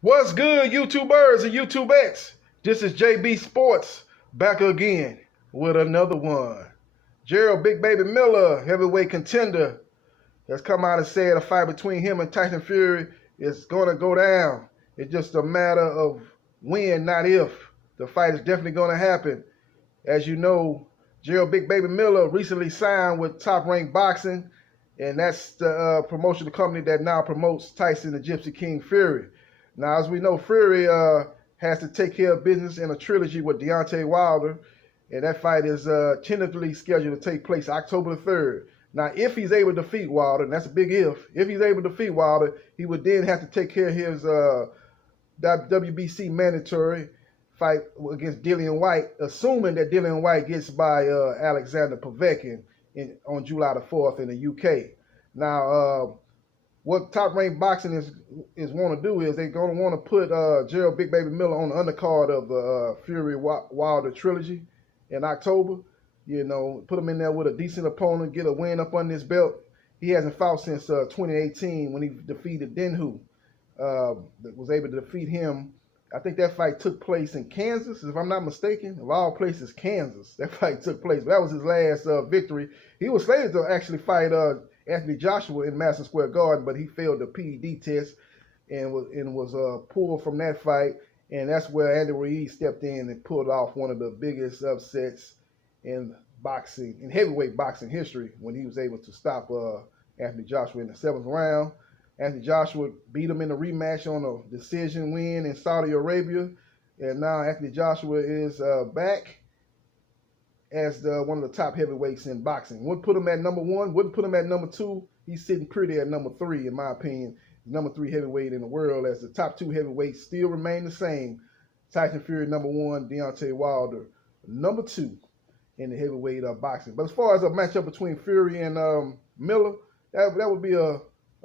What's good, YouTubers and YouTubettes? This is JB Sports back again with another one. Jarrell Big Baby Miller, heavyweight contender, has come out and said a fight between him and Tyson Fury is going to go down. It's just a matter of when, not if. The fight is definitely going to happen. As you know, Jarrell Big Baby Miller recently signed with Top Rank Boxing, and that's the promotional company that now promotes Tyson the Gypsy King Fury. Now, as we know, Fury has to take care of business in a trilogy with Deontay Wilder, and that fight is tentatively scheduled to take place October the 3rd. Now, if he's able to defeat Wilder, and that's a big if he's able to defeat Wilder, he would then have to take care of his WBC mandatory fight against Dillian White, assuming that Dillian White gets by Alexander Povetkin on July the 4th in the UK. Now, what Top Rank Boxing is want to do is they're going to want to put Jarrell Big Baby Miller on the undercard of the Fury Wilder trilogy in October. You know, put him in there with a decent opponent, get a win up on his belt. He hasn't fought since 2018 when he defeated Denhu. Was able to defeat him. I think that fight took place in Kansas, if I'm not mistaken. Of all places, Kansas. That fight took place. But that was his last victory. He was slated to actually fight Anthony Joshua in Madison Square Garden, but he failed the PED test and was pulled from that fight. And that's where Andy Ruiz stepped in and pulled off one of the biggest upsets in heavyweight boxing history when he was able to stop Anthony Joshua in the 7th round. Anthony Joshua beat him in the rematch on a decision win in Saudi Arabia. And now Anthony Joshua is back as one of the top heavyweights in boxing. Wouldn't put him at number one, wouldn't put him at number two. He's sitting pretty at number 3, in my opinion. Number 3 heavyweight in the world, as the top 2 heavyweights still remain the same. Tyson Fury, number 1, Deontay Wilder, number 2 in the heavyweight boxing. But as far as a matchup between Fury and Miller, that would be a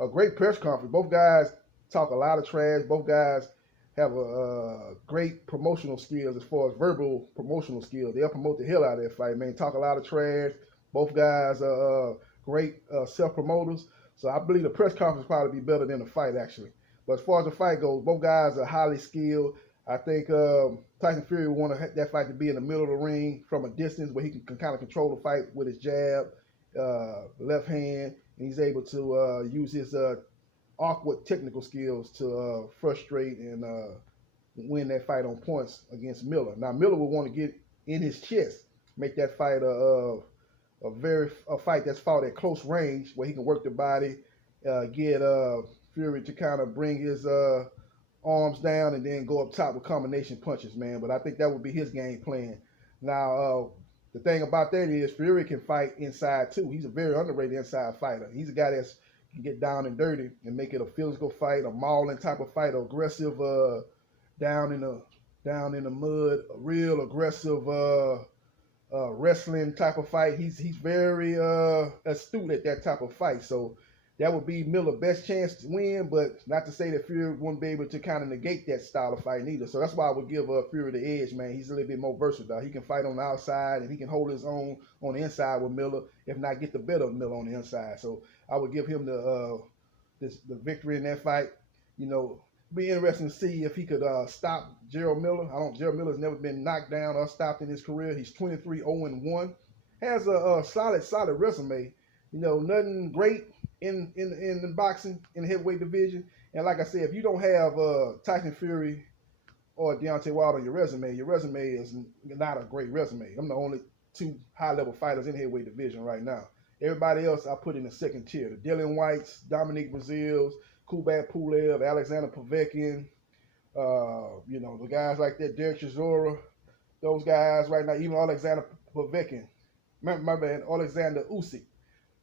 great press conference. Both guys talk a lot of trash. Both guys have a great promotional skills as far as verbal promotional skills. They'll promote the hell out of that fight, man. Talk a lot of trash. Both guys are great self-promoters. So I believe the press conference will probably be better than the fight, actually. But as far as the fight goes, both guys are highly skilled. I think Tyson Fury will want that fight to be in the middle of the ring from a distance where he can kind of control the fight with his jab, left hand, and he's able to use his awkward technical skills to frustrate and win that fight on points against Miller. Now, Miller will want to get in his chest, make that fight a fight that's fought at close range where he can work the body, get Fury to kind of bring his arms down and then go up top with combination punches, man. But I think that would be his game plan. Now, the thing about that is Fury can fight inside too. He's a very underrated inside fighter. He's a guy that can get down and dirty and make it a physical fight, a mauling type of fight, aggressive, down in the mud, a real aggressive wrestling type of fight. He's very astute at that type of fight. So that would be Miller's best chance to win, but not to say that Fury wouldn't be able to kind of negate that style of fight either. So that's why I would give Fury the edge, man. He's a little bit more versatile. He can fight on the outside, and he can hold his own on the inside with Miller, if not get the better of Miller on the inside. So I would give him the victory in that fight. You know, be interesting to see if he could stop Jarrell Miller. Jarrell Miller's never been knocked down or stopped in his career. He's 23-0-1. Has a solid resume. You know, nothing great in boxing in the heavyweight division. And like I said, if you don't have Tyson Fury or Deontay Wilder on your resume is not a great resume. I'm the only 2 high-level fighters in the heavyweight division right now. Everybody else I put in the second tier. The Dillian Whites, Dominique Brazils, Kubrat Pulev, Alexander Povetkin, you know, the guys like that, Derek Chisora, those guys right now, even Alexander Povetkin. My man, Alexander Usyk.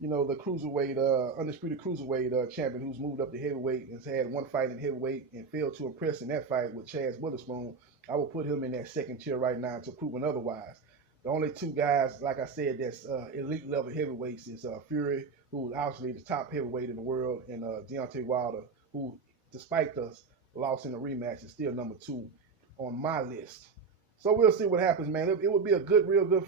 You know, the cruiserweight, undisputed cruiserweight champion who's moved up to heavyweight and has had one fight in heavyweight and failed to impress in that fight with Chaz Witherspoon. I will put him in that second tier right now to proven otherwise. The only 2 guys, like I said, that's elite level heavyweights is Fury, who's obviously the top heavyweight in the world, and Deontay Wilder, who, despite the loss in the rematch, is still number 2 on my list. So we'll see what happens, man. It would be a real good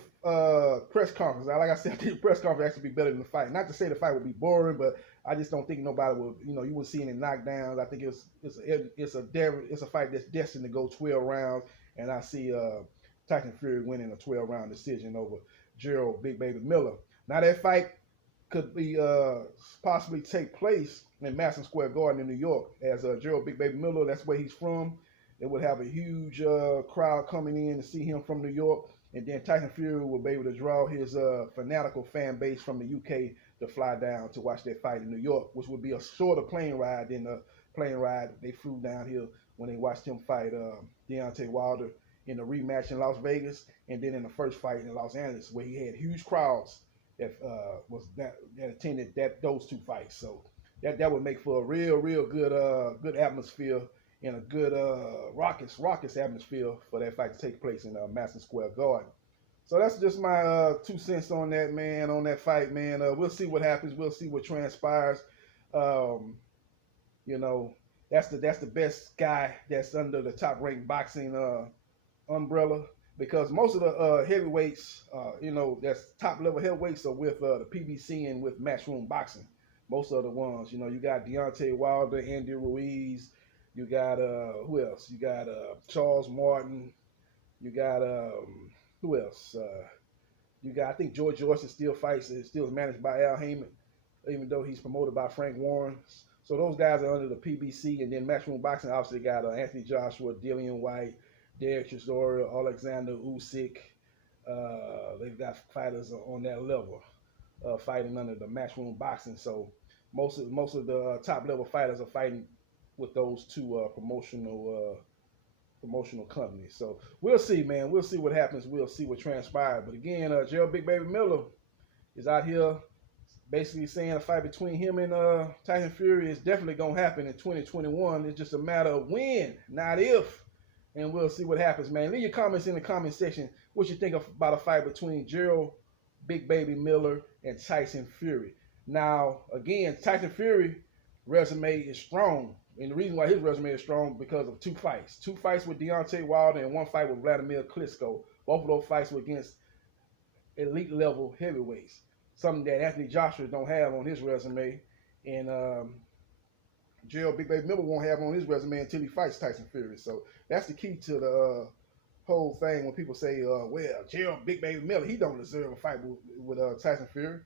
press conference. Like I said, I think the press conference actually be better than the fight. Not to say the fight would be boring, but I just don't think nobody will, you know, you wouldn't see any knockdowns. I think it's a fight that's destined to go 12 rounds, and I see Tyson Fury winning a 12-round decision over Jarrell Big Baby Miller. Now that fight could be possibly take place in Madison Square Garden in New York, as Jarrell Big Baby Miller, that's where he's from. It would have a huge crowd coming in to see him from New York, and then Tyson Fury will be able to draw his fanatical fan base from the UK to fly down to watch that fight in New York, which would be a shorter plane ride than the plane ride they flew down here when they watched him fight Deontay Wilder in the rematch in Las Vegas, and then in the first fight in Los Angeles, where he had huge crowds that attended those two fights. So that would make for a real good atmosphere and a good raucous atmosphere for that fight to take place in Madison Square Garden. So that's just my 2 cents on that, man, on that fight, man. We'll see what happens. We'll see what transpires. You know, that's the best guy that's under the top ranked boxing umbrella, because most of the heavyweights, you know, that's top level heavyweights are with the PBC and with Matchroom Boxing. Most of the ones, you know, you got Deontay Wilder, Andy Ruiz, you got who else? You got Charles Martin, you got who else? You got, I think George Joyce still fights, still managed by Al Heyman, even though he's promoted by Frank Warren. So those guys are under the PBC, and then Matchroom Boxing obviously got Anthony Joshua, Dillian White, Derek Chisora, Alexander Usyk. They've got fighters on that level fighting under the Matchroom Boxing. So most of the top level fighters are fighting with those two promotional companies. So we'll see, man. We'll see what happens. We'll see what transpires. But again, Jarrell Big Baby Miller is out here basically saying a fight between him and Tyson Fury is definitely going to happen in 2021. It's just a matter of when, not if. And we'll see what happens, man. Leave your comments in the comment section what you think about a fight between Jarrell Big Baby Miller and Tyson Fury. Now, again, Tyson Fury resume is strong. And the reason why his resume is strong because of 2 fights. 2 fights with Deontay Wilder and 1 fight with Vladimir Klitschko. Both of those fights were against elite level heavyweights. Something that Anthony Joshua don't have on his resume. And Jarrell Big Baby Miller won't have on his resume until he fights Tyson Fury. So that's the key to the whole thing when people say, well, Jarrell Big Baby Miller, he don't deserve a fight with Tyson Fury.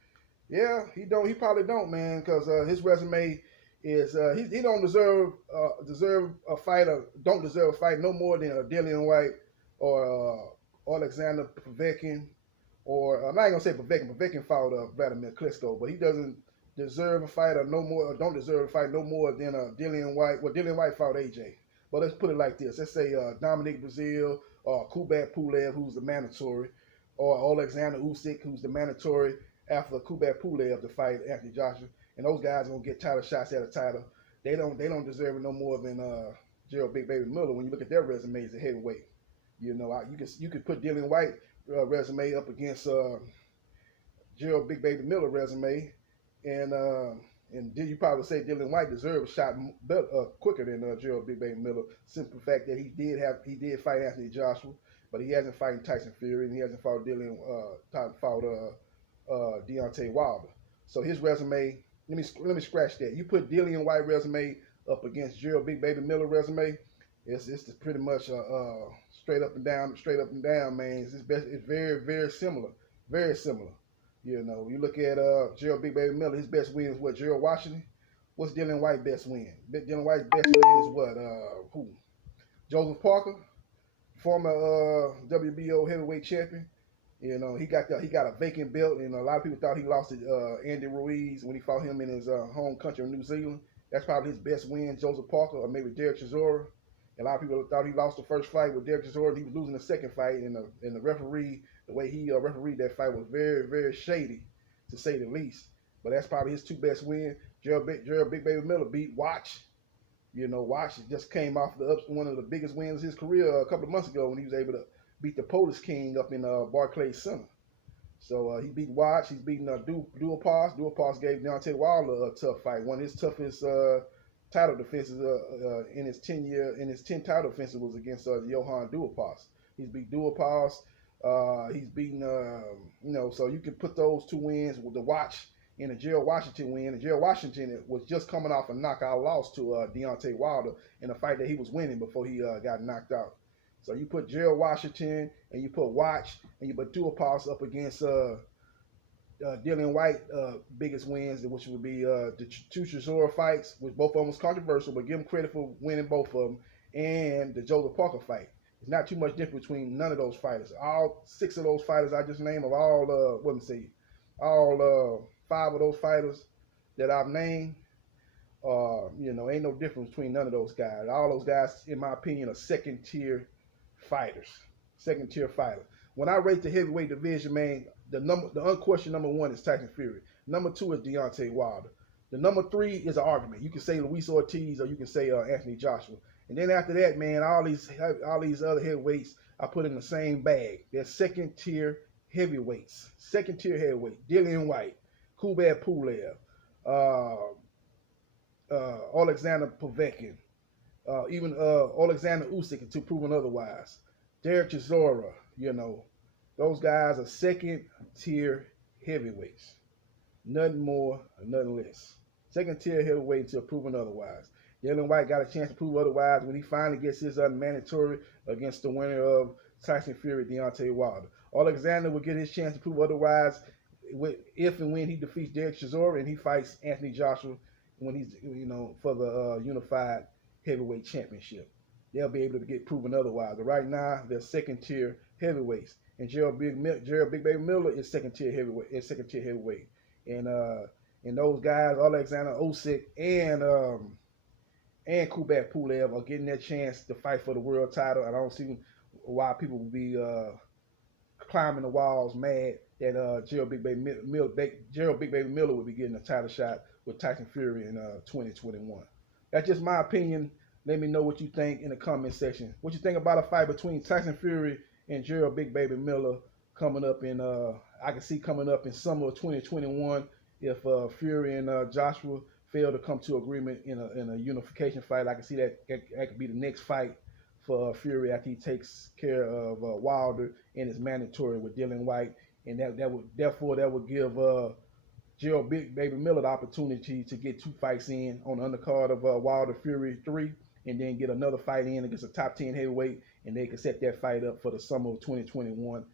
Yeah, he don't. He probably don't, man, because his resume is he don't deserve a fight, or don't deserve a fight no more than Dillian White or Alexander Povetkin, or I'm not gonna say Povetkin. Povetkin fought Vladimir Klitschko, but he doesn't deserve a fight, or no more, or don't deserve a fight no more than Dillian White. Well, Dillian White fought AJ, but let's put it like this: let's say Dominic Breazeale or Kubrat Pulev, who's the mandatory, or Alexander Usyk, who's the mandatory after Kubrat Pulev to fight Anthony Joshua. And those guys are gonna get title shots at a title. They don't deserve it no more than Jarrell Big Baby Miller. When you look at their resumes at heavyweight, you know, you could put Dillian White resume up against Jarrell Big Baby Miller resume, and then you probably say Dillian White deserves a shot quicker than Jarrell Big Baby Miller. Simple fact that he did fight Anthony Joshua, but he hasn't fought Tyson Fury, and he hasn't fought Deontay Wilder. So his resume. Let me scratch that. You put Dillian White resume up against Jarrell Big Baby Miller resume. It's pretty much straight up and down, man. It's very similar, very similar. You know, you look at Jarrell Big Baby Miller. His best win is what? Gerald Washington. What's Dillian White's best win? Dillian White's best win is what? Who? Joseph Parker, former WBO heavyweight champion. You know, he got a vacant belt, and a lot of people thought he lost to Andy Ruiz when he fought him in his home country of New Zealand. That's probably his best win, Joseph Parker, or maybe Derek Chisora. A lot of people thought he lost the first fight with Derek Chisora, and he was losing the second fight. And the referee, the way he refereed that fight was very shady, to say the least. But that's probably his 2 best wins. Jarrell Big Baby Miller beat Watch. You know, Watch just came off one of the biggest wins of his career a couple of months ago when he was able to beat the Polish King up in Barclays Center. So he beat Watch. He's beating Duhaupas. Duhaupas gave Deontay Wilder a tough fight. One of his toughest title defenses in his 10 title defenses was against Johann Duhaupas. He's beat Duhaupas. He's beaten, you know, so you can put those 2 wins with the Watch in the Gerald Washington win. And Gerald Washington was just coming off a knockout loss to Deontay Wilder in a fight that he was winning before he got knocked out. So you put Gerald Washington and you put Watch and you put Duhaupas up against Dillian White biggest wins, which would be the two Chisora fights, which both of them was controversial, but give him credit for winning both of them, and the Joseph Parker fight. It's not too much difference between none of those fighters. All 6 of those fighters I just named, of all, all 5 of those fighters that I've named, ain't no difference between none of those guys. All those guys, in my opinion, are second-tier fighters. Second-tier fighters. When I rate the heavyweight division, man, the unquestioned number 1 is Tyson Fury. Number 2 is Deontay Wilder. The number 3 is an argument. You can say Luis Ortiz or you can say Anthony Joshua. And then after that, man, all these other heavyweights I put in the same bag. They're second-tier heavyweights. Second-tier heavyweight. Dillian White, Kubrat Pulev, Alexander Povetkin, even Alexander Usyk until proven otherwise. Derek Chisora, those guys are second-tier heavyweights. Nothing more, nothing less. Second-tier heavyweight until proven otherwise. Dillian White got a chance to prove otherwise when he finally gets his mandatory against the winner of Tyson Fury, Deontay Wilder. Alexander will get his chance to prove otherwise if and when he defeats Derek Chisora and he fights Anthony Joshua when he's, for the unified heavyweight championship. They'll be able to get proven otherwise. But right now, they're second-tier heavyweights. And Gerald Big Baby Miller is second-tier heavyweight. And those guys, Alexander Usyk and Kubrat Pulev, are getting their chance to fight for the world title. I don't see why people would be climbing the walls mad that Gerald Big Baby Miller would be getting a title shot with Tyson Fury in 2021. That's just my opinion. Let me know what you think in the comment section. What you think about a fight between Tyson Fury and Gerald Big Baby Miller coming up in, I can see coming up in summer of 2021 if Fury and Joshua fail to come to agreement in a unification fight. I can see that could be the next fight for Fury after he takes care of Wilder and his mandatory with Dillian White, and that would give Gerald Big Baby Miller the opportunity to get 2 fights in on the undercard of Wilder Fury 3, and then get another fight in against a top 10 heavyweight, and they can set that fight up for the summer of 2021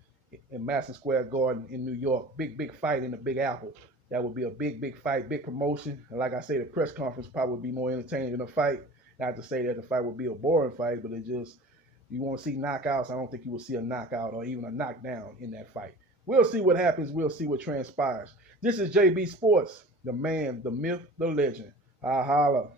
in Madison Square Garden in New York. Big fight in the Big Apple. That would be a big fight, big promotion. And like I say, the press conference probably would be more entertaining than a fight. Not to say that the fight would be a boring fight, but it just, you want to see knockouts. I don't think you will see a knockout or even a knockdown in that fight. We'll see what happens. We'll see what transpires. This is JB Sports, the man, the myth, the legend. Holla.